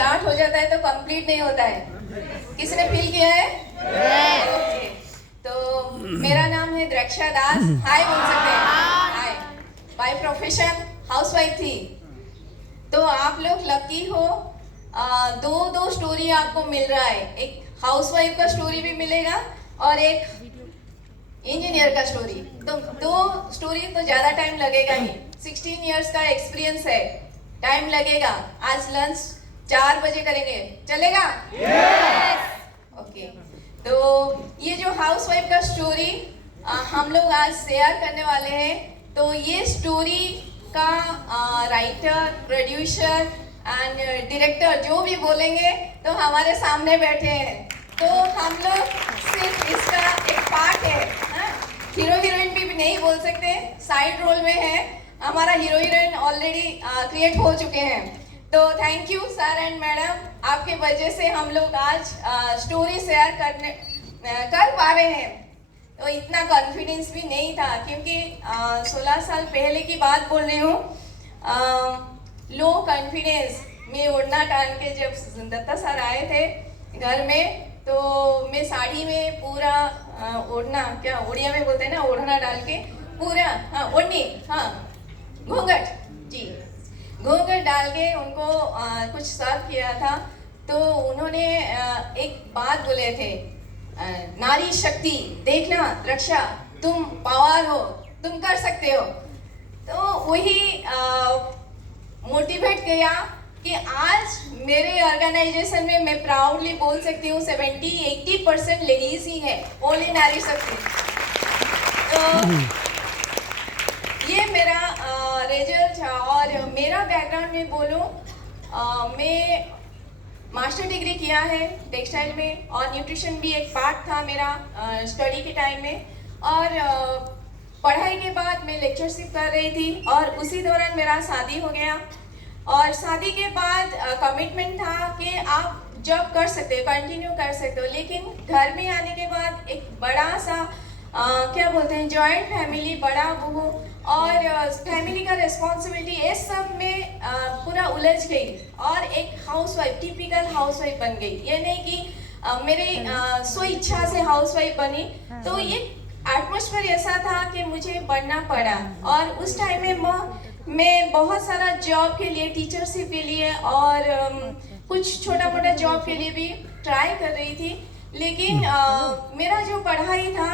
Start हो जाता है तो कंप्लीट नहीं होता है। किसी ने फील किया है? ओके, तो मेरा नाम है द्रक्षा दास। हाय बोल सकते हैं? हाय। बाय प्रोफेशन हाउसवाइफ थी। तो आप लोग लकी हो, दो स्टोरी आपको मिल रहा है। एक हाउसवाइफ का स्टोरी भी मिलेगा और एक इंजीनियर का स्टोरी। तो दो स्टोरी तो ज़्यादा टाइम लगेगा नहीं। 16 इयर्स का एक्सपीरियंस है, टाइम लगेगा। आज लंच 4 बजे करेंगे, चलेगा? ओके, तो ये जो हाउसवाइफ का स्टोरी हम लोग आज शेयर करने वाले हैं। तो ये स्टोरी का राइटर, प्रोड्यूसर एंड डायरेक्टर जो भी बोलेंगे तो हमारे सामने बैठे हैं। तो हम लोग सिर्फ इसका एक पार्ट है, हीरो हीरोइन भी नहीं बोल सकते, साइड रोल में है। हमारा हीरो हीरोइन ऑलरेडी क्रिएट हो चुके हैं। तो thank you sir and madam, आपके वजह से हम लोग आज स्टोरी शेयर कर पा रहे हैं। तो इतना कॉन्फिडेंस भी नहीं था क्योंकि 16 साल पहले की बात बोल रही हूँ। लो कॉन्फिडेंस में ओढ़ना टान के जब दत्ता सर आए थे घर में, तो मैं साड़ी में पूरा ओढ़ना, क्या उड़िया में बोलते हैं ना, ओढ़ना डाल के पूरा, ओढ़नी, घूंघट, जी घूंघट डाल के उनको कुछ सर्व किया था। तो उन्होंने एक बात बोले थे, नारी शक्ति देखना रक्षा, तुम पावर हो, तुम कर सकते हो। तो वही मोटिवेट किया कि आज मेरे ऑर्गेनाइजेशन में मैं प्राउडली बोल सकती हूँ 70-80% लेडीज ही है, ओनली नारी शक्ति। तो ये मेरा रिजल्ट था। और मेरा बैकग्राउंड में बोलूँ, मैं मास्टर डिग्री किया है टेक्सटाइल में और न्यूट्रिशन भी एक पार्ट था मेरा स्टडी के टाइम में। और पढ़ाई के बाद मैं लेक्चरशिप कर रही थी और उसी दौरान मेरा शादी हो गया। और शादी के बाद कमिटमेंट था कि आप जॉब कर सकते हो, कंटिन्यू कर सकते हो, लेकिन घर में आने के बाद एक बड़ा सा क्या बोलते हैं, जॉइंट फैमिली, बड़ा बहू और फैमिली का रिस्पॉन्सिबिलिटी, ये सब में पूरा उलझ गई और एक हाउसवाइफ, टिपिकल हाउसवाइफ बन गई। ये नहीं कि मेरे स्व इच्छा से हाउसवाइफ बनी। तो ये एटमॉस्फेयर ऐसा था कि मुझे बनना पड़ा। और उस टाइम में मैं बहुत सारा जॉब के लिए, टीचरशिप के लिए और कुछ छोटा मोटा जॉब के लिए भी ट्राई कर रही थी। लेकिन मेरा जो पढ़ाई था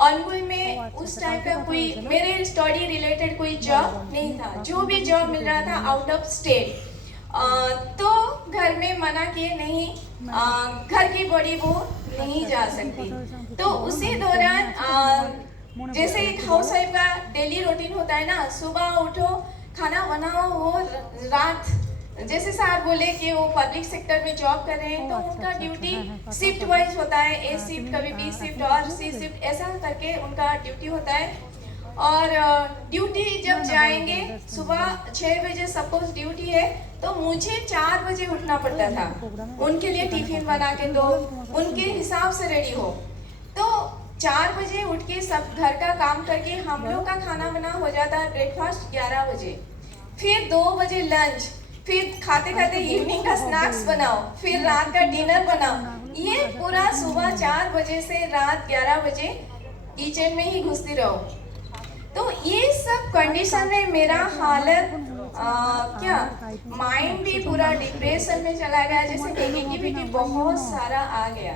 अनुगुल में, उस टाइम का कोई मेरे स्टडी रिलेटेड कोई जॉब नहीं था। जो भी जॉब मिल रहा था आउट ऑफ स्टेट। तो घर में मना किए, नहीं घर की बड़ी वो नहीं जा सकती। तो उसी दौरान जैसे एक हाउसवाइफ का डेली रूटीन होता है ना, सुबह उठो, खाना बनाओ, वो रात, जैसे सर बोले कि वो पब्लिक सेक्टर में जॉब कर रहे हैं, तो उनका ड्यूटी शिफ्ट वाइज होता है, ए शिफ्ट, कभी बी शिफ्ट और सी शिफ्ट, ऐसा करके उनका ड्यूटी होता है। और ड्यूटी जब जाएंगे सुबह 6 बजे सपोज ड्यूटी है, तो मुझे 4 बजे उठना पड़ता था, उनके लिए टिफिन बना के दो, उनके हिसाब से रेडी हो। तो 4 बजे उठ के सब घर का काम करके हम लोग का खाना बना हो जाता है, ब्रेकफास्ट 11 बजे, फिर 2 बजे लंच, फिर खाते खाते इवनिंग का स्नैक्स बनाओ, फिर रात का डिनर बनाओ। ये पूरा सुबह 4 बजे से रात 11 बजे किचन में ही घुसती रहो। तो ये सब कंडीशन में मेरा हालत क्या, माइंड भी पूरा डिप्रेशन में चला गया, जैसे नेगेटिविटी बहुत सारा आ गया।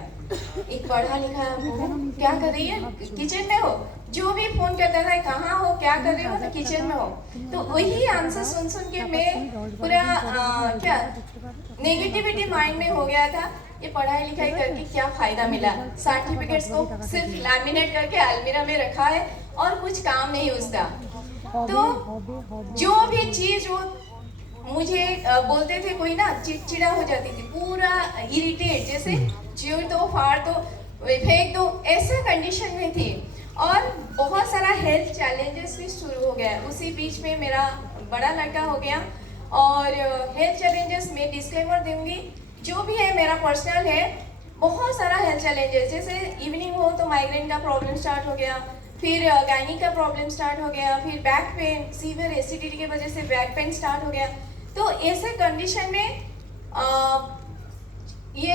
एक पढ़ा लिखा क्या कर रही है, किचन में हो, जो भी फोन करता था कहाँ हो, क्या कर रहे हो, तो किचन में हो। तो वही आंसर सुन सुन के मैं पूरा क्या नेगेटिविटी माइंड में हो गया था। ये पढ़ाई लिखाई करके क्या फायदा मिला, सर्टिफिकेट्स को सिर्फ लैमिनेट करके अलमीरा में रखा है और कुछ काम नहीं उसका। तो जो भी चीज वो मुझे बोलते थे, कोई ना चिड़चिड़ा हो जाती थी, पूरा इरिटेट, जैसे चीर दो, फाड़ दो, फेंक दो, ऐसे कंडीशन में थी। और बहुत सारा हेल्थ चैलेंजेस भी शुरू हो गया। उसी बीच में मेरा बड़ा लड़का हो गया और हेल्थ चैलेंजेस में डिस्क्लेमर दूंगी, जो भी है मेरा पर्सनल है। बहुत सारा हेल्थ चैलेंजेस, जैसे इवनिंग हो तो माइग्रेन का प्रॉब्लम स्टार्ट हो गया, फिर गायनी का प्रॉब्लम स्टार्ट हो गया, फिर बैक पेन, सीवियर एसिडिटी की वजह से बैक पेन स्टार्ट हो गया। तो ऐसे कंडीशन में ये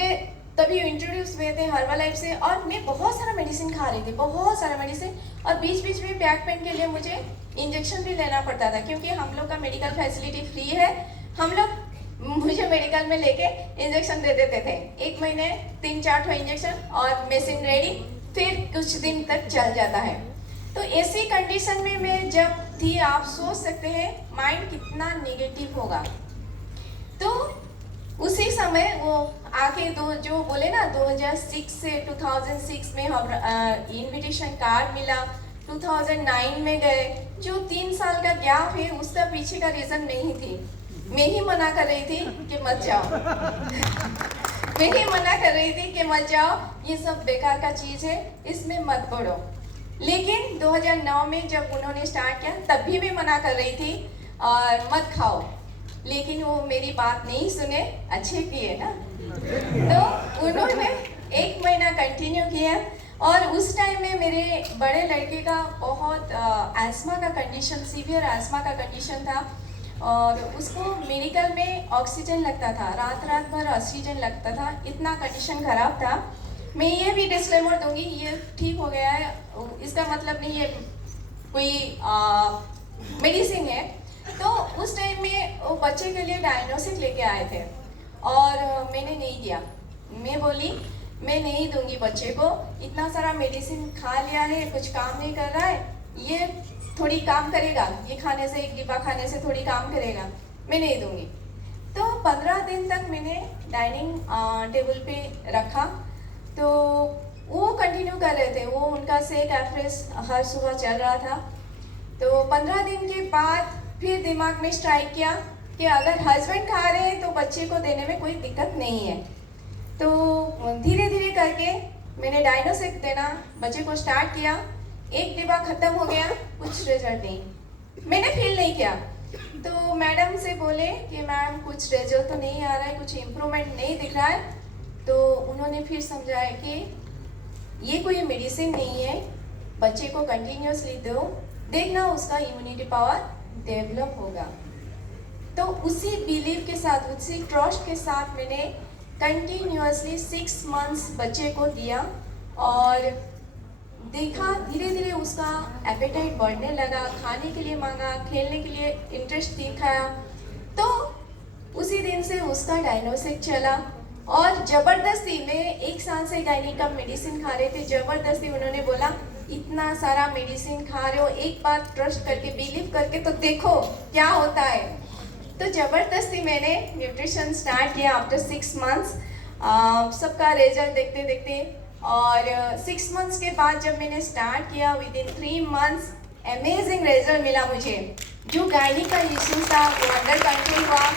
तभी इंट्रोड्यूस हुए थे हर्बलाइफ से, और मैं बहुत सारा मेडिसिन खा रही थी, बहुत सारा मेडिसिन। और बीच बीच में बैक पेन के लिए मुझे इंजेक्शन भी लेना पड़ता था, क्योंकि हम लोग का मेडिकल फैसिलिटी फ्री है। हम लोग मुझे मेडिकल में लेके इंजेक्शन दे देते थे, 1 महीने 3-4 ठो इंजेक्शन और मेडिसिन रेडी, फिर कुछ दिन तक चल जाता है। तो ऐसी कंडीशन में मैं जब थी, आप सोच सकते हैं माइंड कितना नेगेटिव होगा। तो उसी समय वो आके जो बोले ना 2006 से 2006 में हम इनविटेशन कार्ड मिला, 2009 में गए। जो 3 साल का गैप है उसका पीछे का रीजन मैं ही थी। मैं ही मना कर रही थी कि मत जाओ मैं ही मना कर रही थी कि मत जाओ, ये सब बेकार का चीज है, इसमें मत पढ़ो। लेकिन 2009 में जब उन्होंने स्टार्ट किया तब भी मैं मना कर रही थी और मत खाओ, लेकिन वो मेरी बात नहीं सुने, अच्छे किए ना। तो उन्होंने 1 महीना कंटिन्यू किया, और उस टाइम में मेरे बड़े लड़के का बहुत एस्मा का कंडीशन, सीवियर एस्मा का कंडीशन था, और उसको मेडिकल में ऑक्सीजन लगता था, रात भर ऑक्सीजन लगता था, इतना कंडीशन खराब था। मैं ये भी डिस्क्लेमर दूंगी, ये ठीक हो गया है इसका मतलब नहीं है कोई मेडिसिन है। तो उस टाइम में वो बच्चे के लिए डायग्नोसिस लेके आए थे, और मैंने नहीं दिया। मैं बोली मैं नहीं दूंगी बच्चे को, इतना सारा मेडिसिन खा लिया है, कुछ काम नहीं कर रहा है, ये थोड़ी काम करेगा, ये खाने से, 1 डिब्बा खाने से थोड़ी काम करेगा, मैं नहीं दूंगी। तो 15 दिन तक मैंने डाइनिंग टेबल पे रखा, तो वो कंटिन्यू कर रहे थे, वो उनका सेक एफ्रेस हर सुबह चल रहा था। तो 15 दिन के बाद फिर दिमाग में स्ट्राइक किया कि अगर हस्बैंड खा रहे हैं तो बच्चे को देने में कोई दिक्कत नहीं है। तो धीरे धीरे करके मैंने डायनोसेक देना बच्चे को स्टार्ट किया। 1 डिब्बा खत्म हो गया, कुछ रिजल्ट नहीं, मैंने फील नहीं किया। तो मैडम से बोले कि मैम कुछ रिजल्ट तो नहीं आ रहा है, कुछ इम्प्रूवमेंट नहीं दिख रहा है। तो उन्होंने फिर समझाया कि ये कोई मेडिसिन नहीं है, बच्चे को कंटिन्यूसली दो, देखना उसका इम्यूनिटी पावर डेवलप होगा। तो उसी बिलीव के साथ, उसी ट्रस्ट के साथ मैंने कंटिन्यूसली 6 मंथ्स बच्चे को दिया, और देखा धीरे धीरे उसका एपेटाइट बढ़ने लगा, खाने के लिए मांगा, खेलने के लिए इंटरेस्ट दिखाया। तो उसी दिन से उसका डायग्नोसिस चला, और ज़बरदस्ती मैं 1 साल से गायनी का मेडिसिन खा रहे थे, ज़बरदस्ती उन्होंने बोला इतना सारा मेडिसिन खा रहे हो, एक बार ट्रस्ट करके बिलीव करके तो देखो क्या होता है। तो ज़बरदस्ती मैंने न्यूट्रिशन स्टार्ट किया आफ्टर 6 मंथ्स, सबका रिजल्ट देखते देखते। और 6 मंथ्स के बाद जब मैंने स्टार्ट किया, विदिन 3 मंथ्स अमेजिंग रिजल्ट मिला मुझे। जो गायनी का इशू था वो अंडर कंट्रोल हुआ,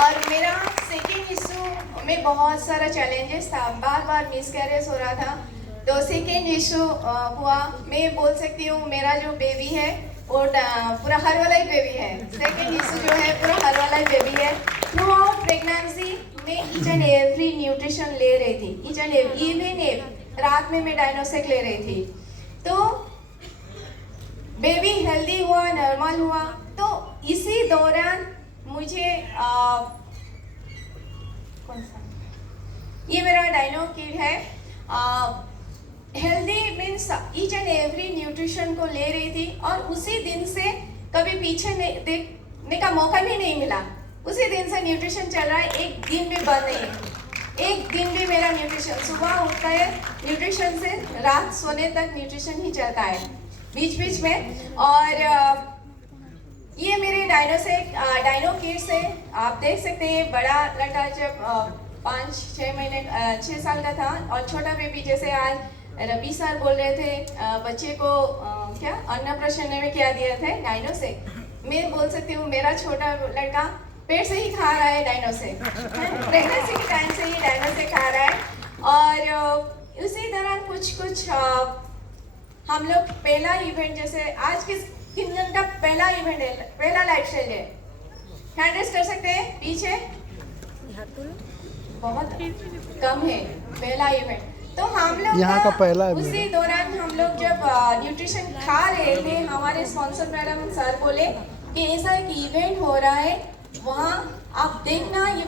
और मेरा सेकेंड इशू में बहुत सारा चैलेंजेस था, बार बार मिसकैरेज हो रहा था। तो सेकेंड इशू हुआ, मैं बोल सकती हूँ मेरा जो बेबी है वो पूरा हर्बलाइफ बेबी है। सेकेंड इशू जो है पूरा हर्बलाइफ बेबी है। थ्रू आउट प्रेगनेंसी मैं ईच एंड एवरी न्यूट्रिशन ले रही थी, ईच एंड एवरी, इवन रात में मैं डायनोसेक ले रही थी। तो बेबी हेल्दी हुआ, नॉर्मल हुआ। तो इसी दौरान मुझे कौन सा, ये मेरा डायनो किट है, healthy means each and every nutrition को ले रही थी, और उसी दिन से कभी पीछे देखने का मौका भी नहीं मिला। उसी दिन से न्यूट्रिशन चल रहा है, एक दिन भी बंद नहीं है। एक दिन भी मेरा न्यूट्रिशन, सुबह उठता है न्यूट्रिशन से रात सोने तक न्यूट्रिशन ही चलता है बीच बीच में। और ये मेरे डायनो किट्स है, आप देख सकते हैं। बड़ा लड़का जब 5-6 महीने 6 साल का था, और छोटा बेबी जैसे आज रवि सर बोल रहे थे बच्चे को क्या अन्नप्राशन में क्या दिया थे, डायनोसेक। मैं बोल सकती हूँ मेरा छोटा लड़का पेट से ही खा रहा है डायनोसेक, प्रेगनेंसी के टाइम से ही डायनोसेक खा रहा है। और उसी दौरान कुछ हम लोग पहला इवेंट, जैसे आज किन जन का पहला इवेंट है, पहला लाइफ स्टाइल है, हैंड रेस कर सकते हैं पीछे, बहुत कम है पहला इवेंट। तो हम लोग यहाँ का पहला उसी दौरान हम लोग जब न्यूट्रिशन खा रहे थे, हमारे स्पॉन्सर मैडम सर बोले कि ऐसा एक इवेंट हो रहा है, वहाँ आप देखना, ये